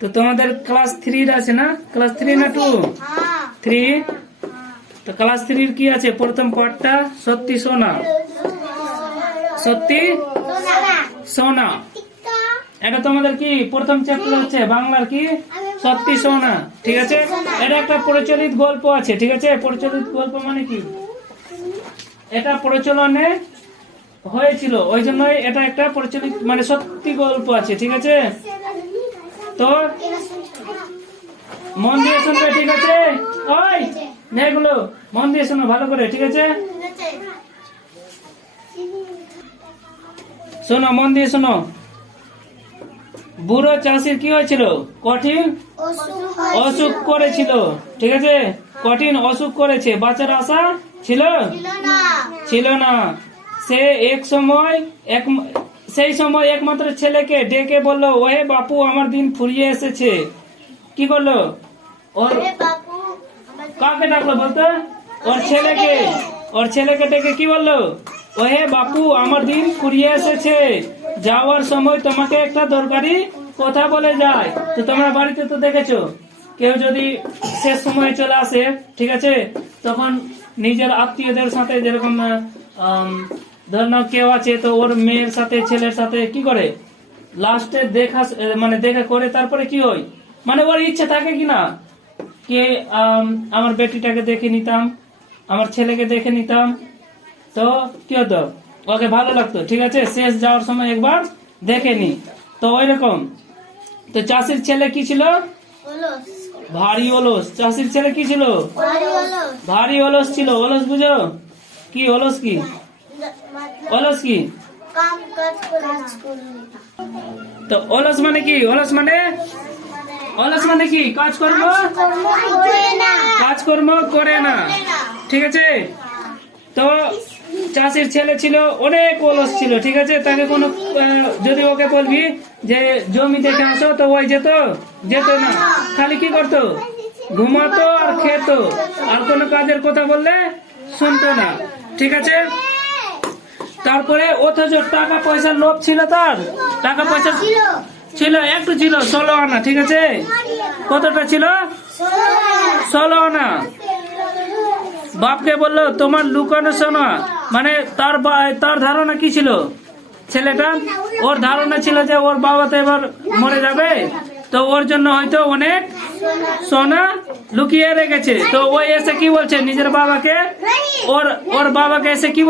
তো তোমাদের ক্লাস 3 আছে না? ক্লাস 3 না 2? 3। তো ক্লাস 3 কি আছে? প্রথম পাঠটা সত্যি সোনা। সত্যি সোনা, এটা তোমাদের কি প্রথম চ্যাপ্টার হচ্ছে বাংলার কি সত্যি সোনা। ঠিক আছে, এটা একটা প্রচলিত গল্প আছে। ঠিক আছে, প্রচলিত গল্প মানে কি? এটা প্রচলনে হয়েছিল, ওই জন্যই এটা একটা প্রচলিত মানে সত্যি গল্প আছে। ঠিক আছে, তো মন দিয়ে শুনবে। ঠিক আছে, ওই মেয়েগুলো মন দিয়ে শোনো ভালো করে। ঠিক আছে, শোনো মন দিয়ে শোনো। বুড়ো চাষির কি হয়েছিল? কঠিন অসুখ করেছিল। ঠিক আছে, কঠিন অসুখ করেছে, বাঁচার আশা ছিল না। সেই সময় একমাত্র ছেলেকে ডেকে বলল, ওহে বাপু, আমার দিন ফুরিয়ে এসেছে। কি করলো? ওর কাকে ডাকলো বলতো? ওর ছেলেকে ডেকে কি বললো? ওহে বাপু, আমার দিন ফুরিয়ে এসেছে, যাওয়ার সময় তোমাকে একটা দরকারি কথা বলে যায়। তো তোমরা বাড়িতে তো দেখেছো, কেউ যদি শেষ সময় চলে আসে, ঠিক আছে, তখন নিজের আত্মীয়দের সাথে, যেরকম ধর কেউ আছে তো ওর মেয়ের সাথে ছেলের সাথে কি করে, লাস্টে দেখা করে তারপরে কি হয়, মানে ওর ইচ্ছা থাকে কিনা কে আমার বেটিটাকে দেখে নিতাম, আমার ছেলেকে দেখে নিতাম, তো কি হতো, ওকে ভালো লাগতো। ঠিক আছে, শেষ যাওয়ার সময় একবার দেখে নি। তো ওই রকম, তো চাষির ছেলে কি ছিল? ভারী অলস। চাষির ছেলে কি ছিল? ভারী অলস ছিল। অলস বুঝো কি? অলস কি? অলস কি? তো অলস মানে কি? অলস মানে কি? কাজকর্ম করে না। ঠিক আছে, তো চাষির ছেলে ছিল অনেক অলস ছিল। ঠিক আছে, তাকে কোনো যদি ওকে বলবি যে জমি দেখে আসো, তো ওই যেত না, খালি কি করতো? ঘুমাতো আর খেত, আর কোনো কাজের কথা বললে শুনতো না। ঠিক আছে, তারপরে অথচ টাকা পয়সার লোভ ছিল তার। টাকা পয়সা ছিল, একটু ছিল, 16 আনা। ঠিক আছে, কতটা ছিল? 16 আনা। বাপকে বললো, তোমার লুকানো সোনা, মানে তার ধারণা কি ছিল ছেলেটা? ওর ধারণা ছিল যে ওর বাবা তো এবার মরে যাবে, তো ওর জন্য হয়তো অনেক সোনা লুকিয়ে রেখেছে। তো ওই এসে কি বলছে নিজের বাবাকে, ওর বাবাকে এসে কি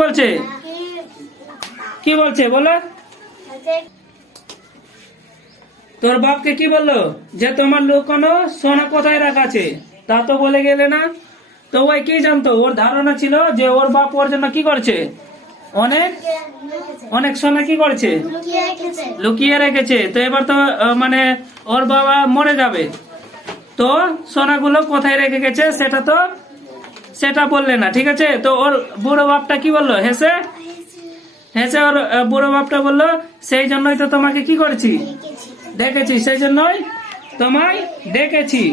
বলছে বলো? তোর বাপকে কি বললো যে তোমার লুকানো সোনা কোথায় রাখা আছে? তা তো বলে গেলে না। তো ওই কি জানতো? ওর ধারণা ছিল যে ওর বাপ ওর জন্য কি করছে, অনেক সোনা কি করছে, লুকিয়ে রেখেছে। তো এবার তো মানে ওর বাবা মরে যাবে, তো সোনাগুলো কোথায় রেখে গেছে সেটা বললে না। ঠিক আছে, তো ওর বুড়ো বাপটা কি বললো? হেসে ওর বুড়ো বাপটা বললো, সেই জন্যই তো তোমাকে কি করেছি, ডেকেছি, সেই জন্যই তোমায় ডেকেছি।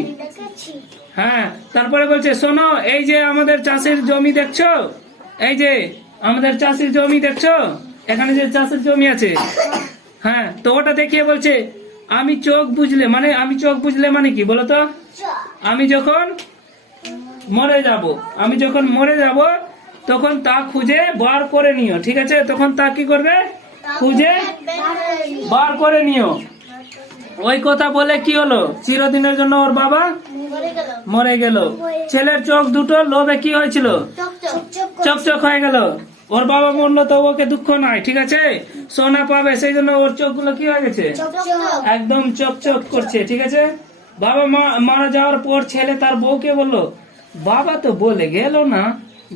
হ্যাঁ, তারপরে বলছে, শোনো, এই যে আমাদের চাষের জমি দেখছো, এই যে আমাদের চাষের জমি দেখছো, এখানে যে চাষের জমি আছে, হ্যাঁ, তো ওটা দেখিয়ে বলছে, আমি চোখ বুঝলে মানে কি বলতো? আমি যখন মরে যাব তখন তা খুঁজে বার করে নিও। ঠিক আছে, তখন তা কি করবে? খুঁজে বার করে নিও। ওই কথা বলে কি হলো? চিরদিনের জন্য ওর বাবা মরে গেল। ছেলের চোখ দুটো লোভে কি হয়েছিল? চকচক হয়ে গেল। ওর বাবা মরলো তো ওকে দুঃখ নাই। ঠিক আছে, সোনা পাবে, সেই জন্য ওর চোখগুলো কি হয়ে গেছে? একদম চকচক করছে। ঠিক আছে, বাবা মারা যাওয়ার পর ছেলে তার বউকে বললো, বাবা তো বলে গেল না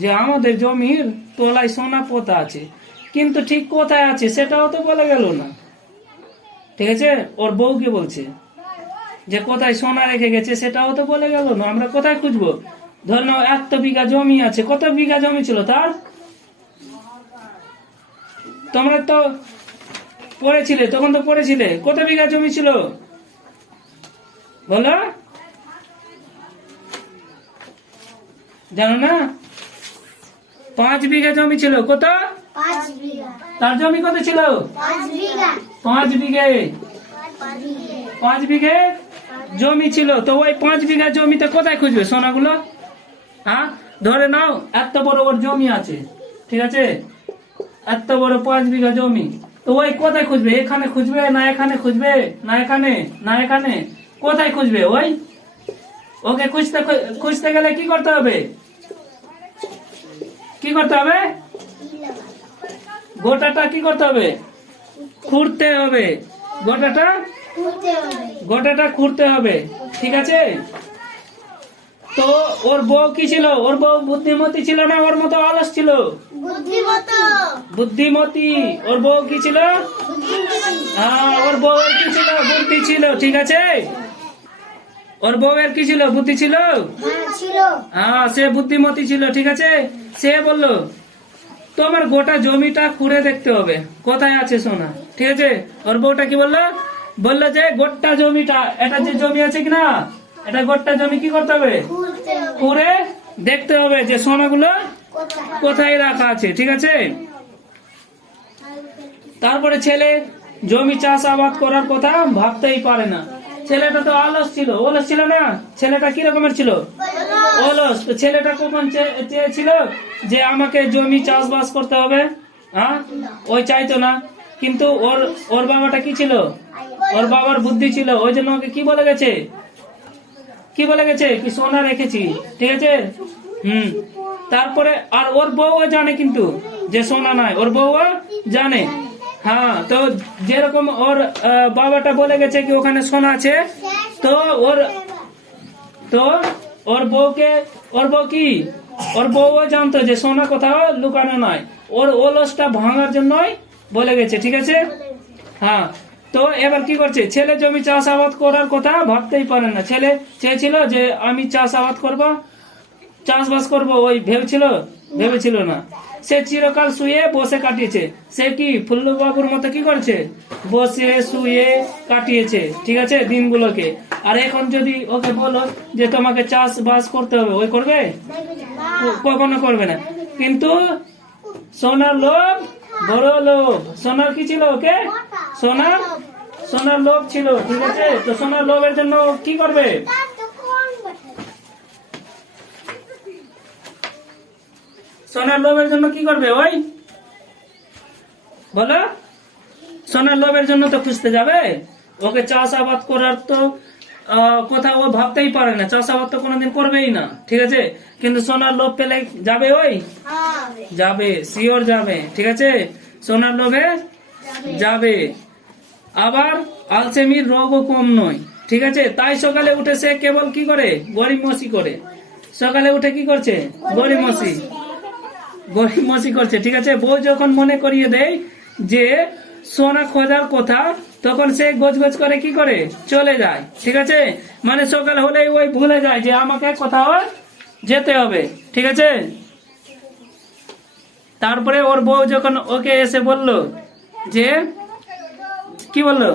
যে আমাদের জমির তলায় সোনা পোতা আছে, কিন্তু ঠিক কোথায় আছে সেটাও তো বলে গেল না। ঠিক আছে, ওর বউকে বলছে যে কোথায় সোনা রেখে গেছে সেটাও তো বলে গেল না, আমরা কোথায় খুঁজবো? ধর নাও 1 বিঘা জমি আছে। কত বিঘা জমি ছিল তার? তোমরা তো পড়েছিলে, তখন তো পড়েছিলে, কত বিঘা জমি ছিল বলো? জানো না? 5 বিঘা জমি ছিল। কত? 5 বিঘা। তার জমি কত ছিল? 5 বিঘা। 5 বিঘে জমি ছিল, তো ওই 5 বিঘা জমিতে কোথায় খুঁজবে সোনাগুলো? হ্যাঁ, ধরে নাও এত বড় ওর জমি আছে, ঠিক আছে, এত বড় 5 বিঘা জমি, তো ওই কোথায় খুঁজবে? এখানে খুঁজবে না এখানে খুঁজবে না এখানে না এখানে, কোথায় খুঁজবে? ওই ওকে খুঁজতে গেলে কি করতে হবে? কি করতে হবে? গোটাটা কি করতে হবে? খুঁড়তে হবে। গোটাটা খুঁড়তে হবে, ঠিক আছে। তো ওর বউ কি ছিল? ওর বউ বুদ্ধিমতী ছিল না ওর মতো অলস ছিল? বুদ্ধিমতী। ওর বউ কি ছিল? হ্যাঁ, ওর বউয়ের কি ছিল? বুদ্ধি ছিল, ঠিক আছে। ওর বউয়ের কি ছিল? বুদ্ধি ছিল। হ্যাঁ, সে বুদ্ধিমতী ছিল, ঠিক আছে। সে বললো তোমার গোটা জমিটা খুঁড়ে দেখতে হবে কোথায় আছে সোনা, ঠিক আছে। ওর বউটা কি বললো? বললো যে গোটা জমিটা, এটা যে জমি আছে কিনা, এটা গোটা জমি কি করতে হবে? খুঁড়ে দেখতে হবে যে সোনাগুলো কোথায় রাখা আছে, ঠিক আছে। তারপরে ছেলে জমি চাষাবাদ করার কথা ভাবতেই পারে না। ছেলেটা তো অলস ছিল না? ছেলেটা কি রকমের ছিল? অলস। তো ছেলেটা কখন চেয়েছিল যে আমাকে জমি চাষবাস করতে হবে? হ্যাঁ, ওই চাইতো না। কিন্তু ওর বাবাটা কি ছিল? ওর বাবার বুদ্ধি ছিল, ওই জন্য ওকে কি বলে গেছে? কি সোনা রেখেছি, ঠিক আছে। তারপরে আর ওর বউও জানে কিন্তু যে সোনা নাই, ওর বউও জানে। হ্যাঁ, তো যেরকম ওর বাবাটা বলে গেছে কি ওখানে সোনা আছে, তো ওর বউও জানতো যে সোনা কোথাও লুকানো নাই। ওর অলসটা ভাঙার জন্যই বলে গেছে, ঠিক আছে। হ্যাঁ, তো এবার কি করছে? ছেলে জমি চাষাবাদ করার কথা ভাবতেই পারে না। ছেলে চেয়েছিল যে আমি চাষাবাদ করব, চাষবাস করব, ওই ভেবেছিল না। সে চিরকাল শুয়ে বসে কাটিয়েছে। সে কি ফুল্লু বাবুর মতো কি করছে? বসে শুয়ে কাটিয়েছে, ঠিক আছে, দিনগুলোকে। আর এখন যদি ওকে বলো যে তোমাকে চাষবাস করতে হবে, ওই করবে? কখনো করবে না। কিন্তু সোনার লোভ, বড় লোভ। সোনার কি ছিল? ওকে সোনার লোভ ছিল, ঠিক আছে। তো সোনার লোভের জন্য কি করবে? সোনার লোভের জন্য কি করবে? ওই বলো, সোনার লোভের জন্য তো খুঁজতে যাবে। ওকে চাষাবাদ করার তো কথা ও ভাবতেই পারে না, চাষাবাদ তো কোনোদিন করবেই না, ঠিক আছে। কিন্তু সোনার লোভ পেলে যাবে, ওই যাবে, শিওর যাবে, ঠিক আছে। সোনার লোভে যাবে। আবার আলসেমির রোগও কম নয়, ঠিক আছে। তাই সকালে উঠে সে কেবল কি করে? গরিবমসি করে। সকালে উঠে কি করছে? গরিবমসি করছে, ঠিক আছে। বউ যখন মনে করিয়ে দেয় যে সোনা খোঁজার কথা, তখন সে গোছ করে কি করে? চলে যায়, ঠিক আছে। মানে সকাল হলেই ওই ভুলে যায় যে আমাকে কোথাও যেতে হবে, ঠিক আছে। তারপরে ওর বউ যখন ওকে এসে বলল যে কি বললো?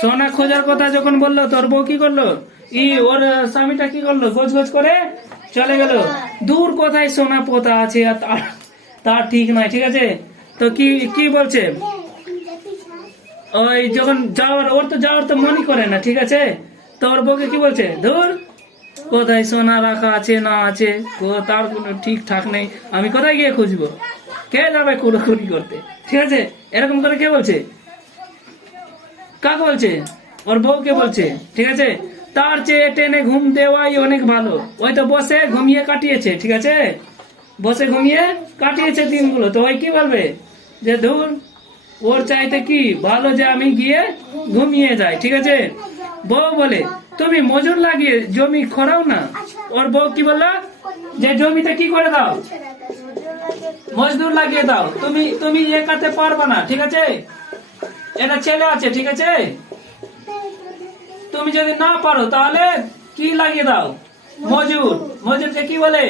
সোনা খোঁজার কথা যখন বললো, তোর বউ কি করলো? ওর স্বামীটা কি করলো? গোছ করে চলে গেল। দূর কোথায় সোনা পোতা আছে তার ঠিক নাই, ঠিক আছে। তো কি বলছে? ওই যখন যাওয়ার তো মনই করে না, ঠিক আছে। তো ওর বউকে কি বলছে? দূর কোথায় সোনা রাখা আছে না আছে তার কোনো ঠিক ঠাক নেই, আমি কোথায় গিয়ে খুঁজবো? কে যাবে খুঁড়ি করতে, ঠিক আছে। এরকম করে কে বলছে? কাকে বলছে? ওর বউকে বলছে, ঠিক আছে। তার চেয়ে টেনে ঘুম দেওয়াই অনেক ভালো। ওই তো বসে ঘুমিয়ে কাটিয়েছে, ঠিক আছে, বসে ঘুমিয়ে কাটিয়েছে দিনগুলো। তো ওই কি বলবে? যে ধুর, ওর চাইতে কি ভালো যে আমি গিয়ে ঘুমিয়ে যাই, ঠিক আছে। বউ বলে তুমি মজুর লাগিয়ে জমি খরাও না। ওর বউ কি বললো? যে জমিতে কি করে দাও? মজদুর লাগিয়ে দাও। তুমি একাতে পারবা না, ঠিক আছে। এটা ছেলে আছে, ঠিক আছে। তুমি যদি না পারো তাহলে কি লাগিয়ে দাও? মজুরকে কি বলে?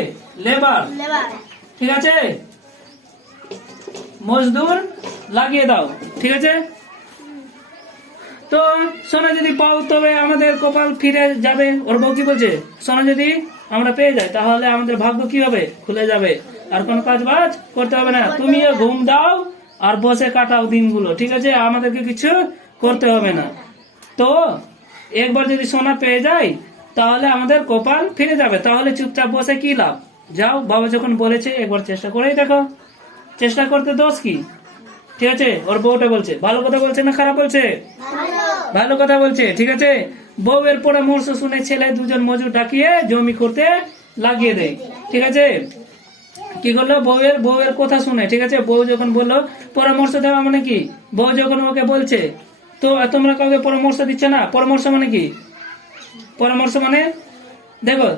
লেবার, ঠিক আছে। মজদুর লাগিয়ে দাও, ঠিক আছে। তো সোনা যদি পাও তবে আমাদের কপাল ফিরে যাবে। ওর বউ কি বলছে? সোনা যদি আমরা পেয়ে যাই তাহলে আমাদের ভাগ্য কি হবে? খুলে যাবে, আর কোনো কাজ বাজ করতে হবে না। তুমিও ঘুম দাও আর বসে কাটাও দিনগুলো, ঠিক আছে। আমাদেরকে কিছু করতে হবে না। তো একবার যদি সোনা পেয়ে যাই তাহলে আমাদের কপাল ফিরে যাবে, তাহলে চুপচাপ বসে কি লাভ? যাও, বাবা যখন বলেছে একবার চেষ্টা করেই দেখো, চেষ্টা করতে দোষ কি? ঠিক আছে, ওর বউটা বলছে ভালো কথা বলছে না খারাপ বলছে? ভালো কথা বলছে। ঠিক আছে, বউয়ের পরামর্শ শুনে ছেলে দুজন মজুর ডাকিয়ে জমি করতে লাগিয়ে দেয়। ঠিক আছে, কি করলো? বউয়ের কথা শুনে, ঠিক আছে, বউ যখন বললো, পরামর্শ দেওয়া মানে কি? বউ যখন ওকে বলছে, তো তোমরা কাউকে পরামর্শ দিচ্ছ না, পরামর্শ মানে কি? পরামর্শ মানে দেখো,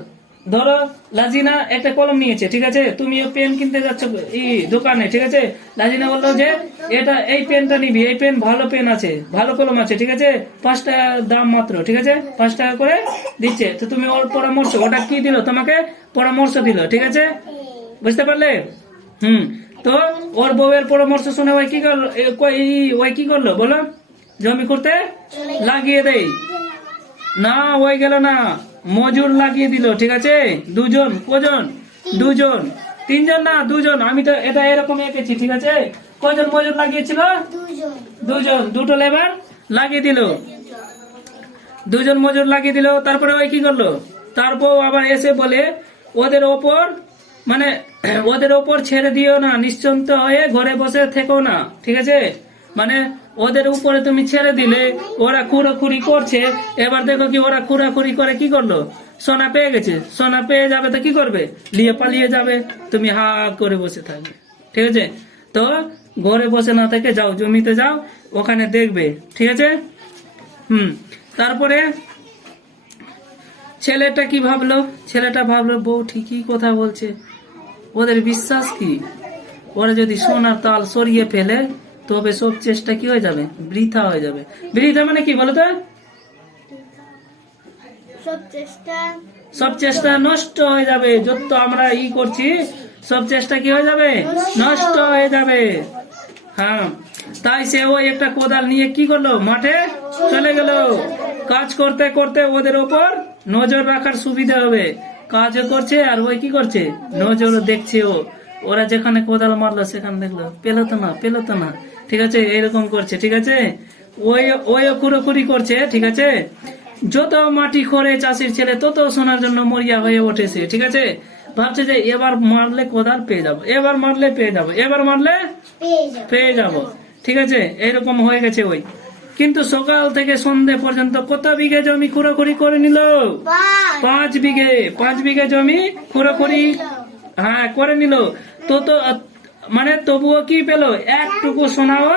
ধরো লাজিনা একটা কলম নিয়েছে, ঠিক আছে, তুমি পেন কিনতে যাচ্ছ এই দোকানে, ঠিক আছে, লাজিনা বললো যে এই পেনটা নিবি, এই পেন ভালো পেন আছে, ভালো কলম আছে, ঠিক আছে, 5 টাকা দাম মাত্র, ঠিক আছে, 5 টাকা করে দিচ্ছে। তো তুমি ওর পরামর্শ, ওটা কি দিল? তোমাকে পরামর্শ দিল, ঠিক আছে, বুঝতে পারলে? তো ওর বউয়ের পরামর্শ শুনে ওই কি করলো বলো? জমি করতে লাগিয়ে দেয় না, ওই গেল না, মজুর লাগিয়ে দিল। ঠিক আছে, দুজন, কজন? দুজন, তিনজন না, দুজন। আমি তো এটা এরকম এঁকেছি, ঠিক আছে, কজন মজুর লাগিয়েছিল? দুজন, দুটো লেবার লাগিয়ে দিল, দুজন মজুর লাগিয়ে দিল। তারপরে ওই কি করলো? তারপর আবার এসে বলে ওদের ওপর মানে ওদের ওপর ছেড়ে দিও না, নিশ্চিন্ত হয়ে ঘরে বসে থেকো না, ঠিক আছে, মানে ওদের উপরে তুমি ছেড়ে দিলে ওরা খুঁড়াখুড়ি করছে, এবার দেখো কি ওরা খুঁড়াখুড়ি করে কি করলো? সোনা পেয়ে গেছে, সোনা পেয়ে যাবে তো কি করবে? নিয়ে পালিয়ে যাবে, তুমি হা করে বসে থাকবে। ঠিক আছে, তো ঘরে বসে না থেকে যাও, জমিতে যাও, ওখানে দেখবে, ঠিক আছে। তারপরে ছেলেটা কি ভাবলো? ছেলেটা ভাবলো বউ ঠিকই কথা বলছে, ওদের বিশ্বাস কি? ওরা যদি সোনার তাল সরিয়ে ফেলে তবে সব চেষ্টা কি হয়ে যাবে? বৃথা হয়ে যাবে। বৃথা মানে কি বলো তো? সব চেষ্টা নষ্ট হয়ে যাবে। যত আমরা করছি সব চেষ্টা কি হয়ে যাবে? নষ্ট হয়ে যাবে। হ্যাঁ, তাই সে ওই একটা কোদাল নিয়ে কি করলো? মাঠে চলে গেল। কাজ করতে করতে ওদের ওপর নজর রাখার সুবিধা হবে। কাজও করছে আর ওই কি করছে? নজরও দেখছে। ওরা যেখানে কোদাল মারলো সেখানে দেখলো পেলো তো না, ঠিক আছে, এরকম করছে, ঠিক আছে, ওই খুঁড়োখুড়ি করছে, ঠিক আছে। যত মাটি খোঁড়ে চাষির ছেলে তত সোনার জন্য মরিয়া হয়ে ওঠেছে, ঠিক আছে। ভাবছে যে এবার মারলে কোদাল পেয়ে যাবো, এবার মারলে পেয়ে যাবো, এবার মারলে পেয়ে যাবো, ঠিক আছে, এরকম হয়ে গেছে ওই। কিন্তু সকাল থেকে সন্ধে পর্যন্ত কত বিঘে জমি খুঁড়োখুড়ি করে নিল? 5 বিঘে। 5 বিঘে জমি খুঁড়োখুড়ি করে নিল। তো মানে তবুও কি পেলো? একটুকু সোনাও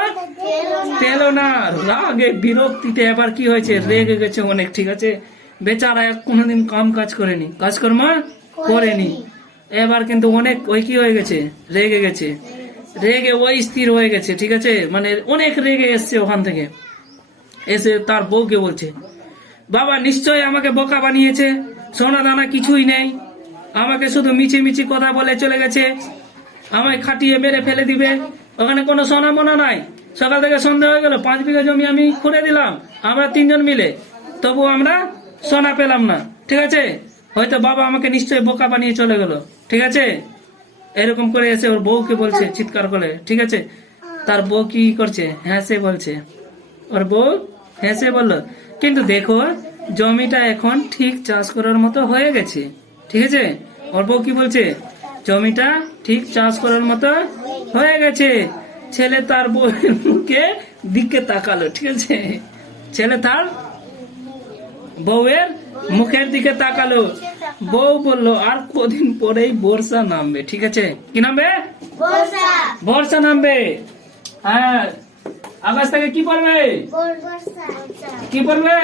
পেলো না। রাগে বিরক্তিতে এবার কি হয়েছে? রেগে গেছে অনেক, ঠিক আছে। বেচারা কোনোদিন কাজ করেনি, কাজকর্ম করেনি। এবার কিন্তু অনেক ওই কি হয়ে গেছে? রেগে গেছে। রেগে ওই স্থির হয়ে গেছে, ঠিক আছে, মানে অনেক রেগে এসছে। ওখান থেকে এসে তার বউকে বলছে, বাবা নিশ্চয় আমাকে বোকা বানিয়েছে, সোনা দানা কিছুই নেই, আমাকে শুধু মিছি কথা বলে চলে গেছে, আমায় খাটিয়ে মেরে ফেলে দিবে, ওখানে কোনো সোনা মোনা নাই। সকাল থেকে সন্ধ্যা হয়ে গেল, 5 বিঘা জমি আমি খুঁড়ে দিলাম, আমরা 3 জন মিলে, তবু আমরা সোনা পেলাম না, ঠিক আছে, হয়তো বাবা আমাকে নিশ্চয়ই বোকা বানিয়ে চলে গেল, ঠিক আছে। এরকম করে এসে ওর বউকে বলছে চিৎকার করে, ঠিক আছে। তার বউ কি করছে? হেসে বলছে, ওর বউ হেসে বলল, কিন্তু দেখো জমিটা এখন ঠিক চাষ করার মতো হয়ে গেছে, ঠিক আছে। ওর বউ কি বলছে? জমিটা ঠিক চাষ করার মতো হয়ে গেছে। ছেলে তার বউয়ের মুখে দিকে তাকালো, ঠিক আছে, ছেলে তার বউয়ের মুখের দিকে তাকালো। বউ বলল, আর কদিন পরেই বর্ষা নামবে, ঠিক আছে। কি নামবে? বর্ষা নামবে। হ্যাঁ, আকাশ থেকে কি পড়বে? কি পড়বে?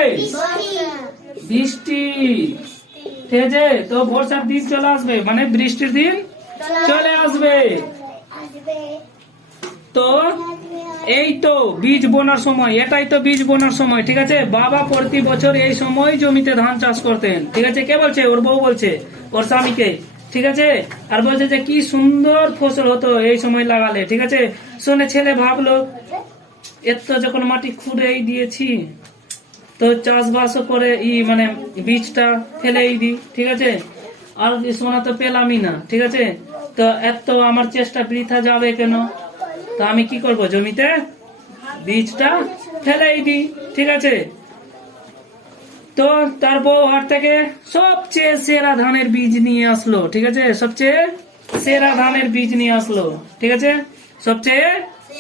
বৃষ্টি, ঠিক আছে। তো বর্ষার দিন চলে আসবে, মানে বৃষ্টির দিন চলে আসবে। তো এই তো বীজ বোনার সময়, এটাই তো বীজ বোনার সময়, ঠিক আছে। বাবা প্রতি বছর এই সময় জমিতে ধান চাষ করতেন, ঠিক আছে। কে বলছে? ওর বউ বলছে, ওর স্বামীকে, ঠিক আছে। আর বলছে যে কি সুন্দর ফসল হতো এই সময় লাগালে, ঠিক আছে। শুনে ছেলে ভাবলো, এত যখন মাটি খুঁড়েই দিয়েছি, তো চাষবাসও করে মানে বীজটা ফেলেই দি, ঠিক আছে। আর সোনা তো পেলামই না, ঠিক আছে। তো এত আমার চেষ্টা বৃথা যাবে কেন? তো আমি কি করব? জমিতে বীজটা ফেলেই দি, ঠিক আছে। তো তার বউ হাট থেকে সবচেয়ে সেরা ধানের বীজ নিয়ে আসলো, ঠিক আছে, সবচেয়ে সেরা ধানের বীজ নিয়ে আসলো, ঠিক আছে, সবচেয়ে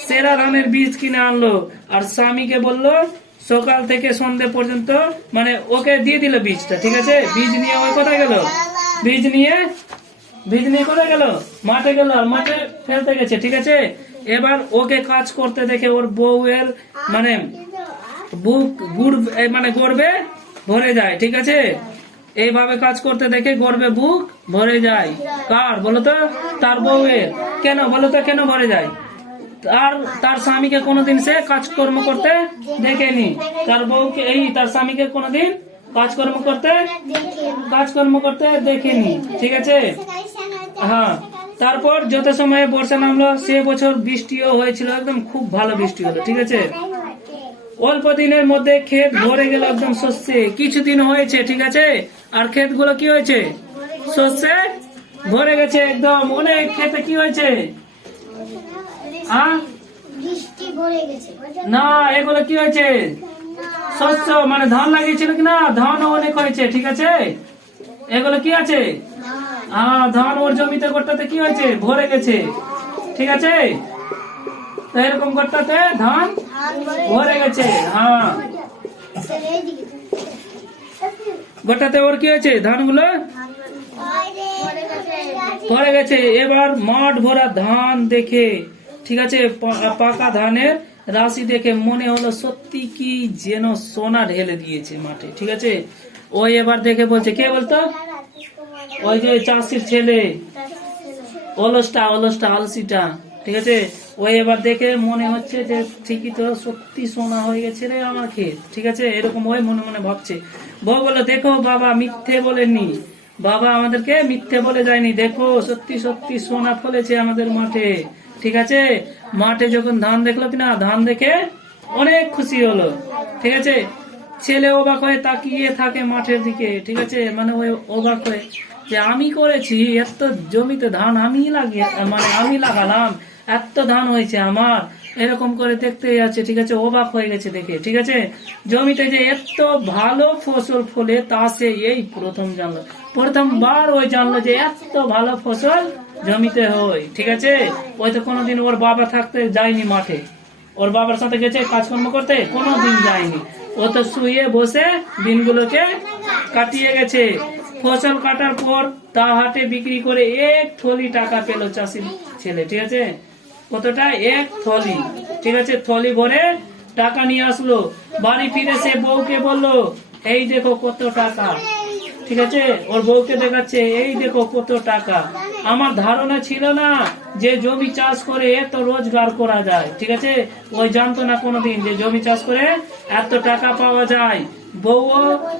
সেরা ধানের বীজ কিনে আনলো। আর স্বামীকে বললো সকাল থেকে সন্ধ্যে পর্যন্ত, মানে ওকে দিয়ে দিল বীজটা, ঠিক আছে। বীজ নিয়ে ওই কোথায় গেল, বীজ নিয়ে কোথায় গেল, মাঠে গেল, আর মাঠে ফেলতে গেছে, ঠিক আছে। এবার ওকে কাজ করতে দেখে ওর বউয়ের মানে বুক মানে গর্বে ভরে যায়, ঠিক আছে। এইভাবে কাজ করতে দেখে গর্বে বুক ভরে যায়। কার বলো তো? তার বউয়ের। কেন বলো তো, কেন ভরে যায়? তার স্বামীকে কোনোদিন সে কাজকর্ম করতে দেখেনি, তার বউকে তার স্বামীকে কোনোদিন কাজকর্ম করতে দেখেনি, ঠিক আছে। হ্যাঁ, তারপর যত সময় বর্ষা নামলো, সে বছর বৃষ্টিও হয়েছিল, একদম খুব ভালো বৃষ্টি হলো, ঠিক আছে। অল্প দিনের মধ্যে ক্ষেত ভরে গেল একদম শস্যে। কিছুদিন হয়েছে, ঠিক আছে, আর ক্ষেতগুলো কি হয়েছে, শস্যে ভরে গেছে একদম। অনেক ক্ষেতে কি হয়েছে, না এগুলো কি হয়েছে, শস্য, মানে ধান লাগিয়েছিল কিনা, ধানও অনেক হয়েছে, ঠিক আছে। এগুলো কি আছে, ধান ওর জমিতে গোটাতে কি হয়েছে, ভরে গেছে, ঠিক আছে। তো এরকম গোটাতে ধান ভরে গেছে, হ্যাঁ, গোটাতে ওর কি হয়েছে, ধানগুলো ভরে গেছে। এবার মাঠ ভরা ধান দেখে, ঠিক আছে, পাকা ধানের রাশি দেখে মনে হলো সত্যি কি যেন সোনা ঢেলে দিয়েছে মাঠে, ঠিক আছে। ওই এবার দেখে বলছে, কে বলতো, ওই যে চাষির ছেলে, অলসটা আলসিটা, ঠিক আছে। ওই এবার দেখে মনে হচ্ছে যে ঠিকই তো, সত্যি সোনা হয়ে গেছে রে আমার ক্ষেত, ঠিক আছে। এরকম ওই মনে মনে ভাবছে। বউ বললো, দেখো বাবা মিথ্যে বলেনি, বাবা আমাদেরকে মিথ্যে বলে যায়নি, দেখো সত্যি সত্যি সোনা ফলেছে আমাদের মাঠে, ঠিক আছে। মাঠে যখন ধান দেখলো কিনা, ধান দেখে অনেক খুশি হলো, ঠিক আছে। ছেলে অবাক হয়ে তাকিয়ে থাকে মাঠের দিকে, ঠিক আছে, মানে ওই অবাক হয়ে যে আমি করেছি, এত জমিতে ধান আমি লাগালাম, এত ধান হয়েছে আমার, এরকম করে দেখতে যাচ্ছে, ঠিক আছে। অবাক হয়ে গেছে দেখে, ঠিক আছে। জমিতে যে এত ভালো ফসল ফলে তা সে এই প্রথমবার ওই জানলো যে এত ভালো ফসল জমিতে হয়, ঠিক আছে। ওই তো কোনোদিন ওর বাবা থাকতে যায়নি মাঠে, ওর বাবার সাথে গেছে কাজকর্ম করতে, কোনোদিন যায়নি। ও তো শুয়ে বসে দিনগুলোকে কাটিয়ে গেছে। ফসল কাটার পর তা হাটে বিক্রি করে 1 থলি টাকা পেল চাষির ছেলে, ঠিক আছে। কতটা, 1 থলি, ঠিক আছে। থলি ভরে টাকা নিয়ে আসলো। বাড়ি ফিরে সে বউকে বললো, এই দেখো কত টাকা, ঠিক আছে। ওর বউকে দেখাচ্ছে, এই দেখো কত টাকা। আমার ধারণা ছিল না যে জমি চাষ করে এত রোজগার করা যায়, ঠিক আছে। ওই জানতো না কোনোদিন যে জমি চাষ করে এত টাকা পাওয়া যায়। বউ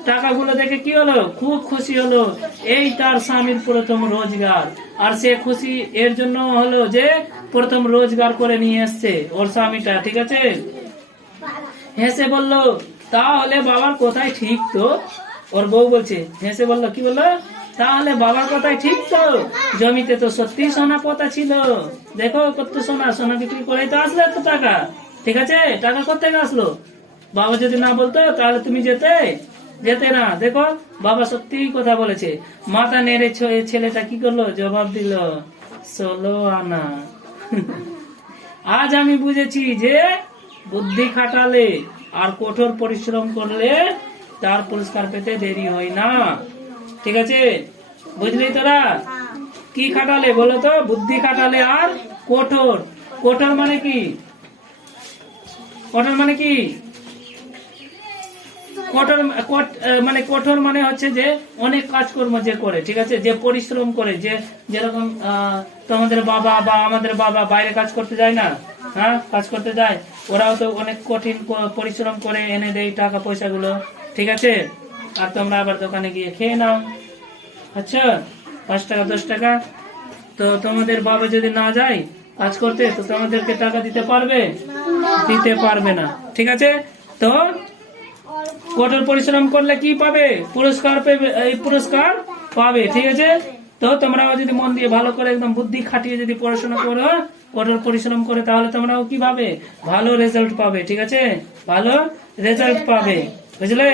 টাকাগুলো দেখে কি হলো, খুব খুশি হলো। এই তার স্বামীর প্রথম রোজগার, আর সে খুশি এর জন্য হলো যে প্রথম রোজগার করে নিয়ে এসছে ওর স্বামীটা, ঠিক আছে। হেসে বলল, তাহলে বাবার কথাই ঠিক তো। ওর বউ বলছে, হেসে বললো, কি বললো, তাহলে বাবার কথাই ঠিক তো, জমিতে তো সত্যি সোনা পোতা ছিল, দেখো কত সোনা বিক্রি করে তো আসলে এত টাকা, ঠিক আছে। টাকা কোথেকে আসলো? বাবা যদি না বলতো তাহলে তুমি যেতে না। দেখো বাবা সত্যি কথা বলেছে। মাথা নেড়ে ছেলেটা কি করলো, জবাব দিল, 16 আনা। আজ আমি বুঝেছি যে বুদ্ধি খাটালে আর কঠোর পরিশ্রম করলে তার পুরস্কার পেতে দেরি হয় না, ঠিক আছে। বুঝলি তোরা? কি খাটালে বলো তো? বুদ্ধি খাটালে আর কঠোর মানে কি? কঠোর মানে হচ্ছে যে অনেক কাজকর্ম যে করে, ঠিক আছে, যে পরিশ্রম করে, যে যেরকম তোমাদের বাবা বা আমাদের বাবা বাইরে কাজ করতে যায় না, হ্যাঁ, কাজ করতে যায়, ওরাও তো অনেক কঠিন পরিশ্রম করে এনে দেয় টাকা পয়সা গুলো, ঠিক আছে। আর তোমরা আবার দোকানে গিয়ে খেয়ে নাও, আচ্ছা, 5 টাকা 10 টাকা। তো তোমাদের বাবা যদি না যায় কাজ করতে, তো তোমাদেরকে টাকা দিতে পারবে না, ঠিক আছে। তো কঠোর পরিশ্রম করলে কি পাবে? পুরস্কার পাবে, ঠিক আছে। তো তোমরাও যদি মন দিয়ে ভালো করে একদম বুদ্ধি খাটিয়ে যদি পড়াশোনা করো, কঠোর পরিশ্রম করে, তাহলে তোমরাও কি পাবে? ভালো রেজাল্ট পাবে, ঠিক আছে, ভালো রেজাল্ট পাবে, বুঝলে?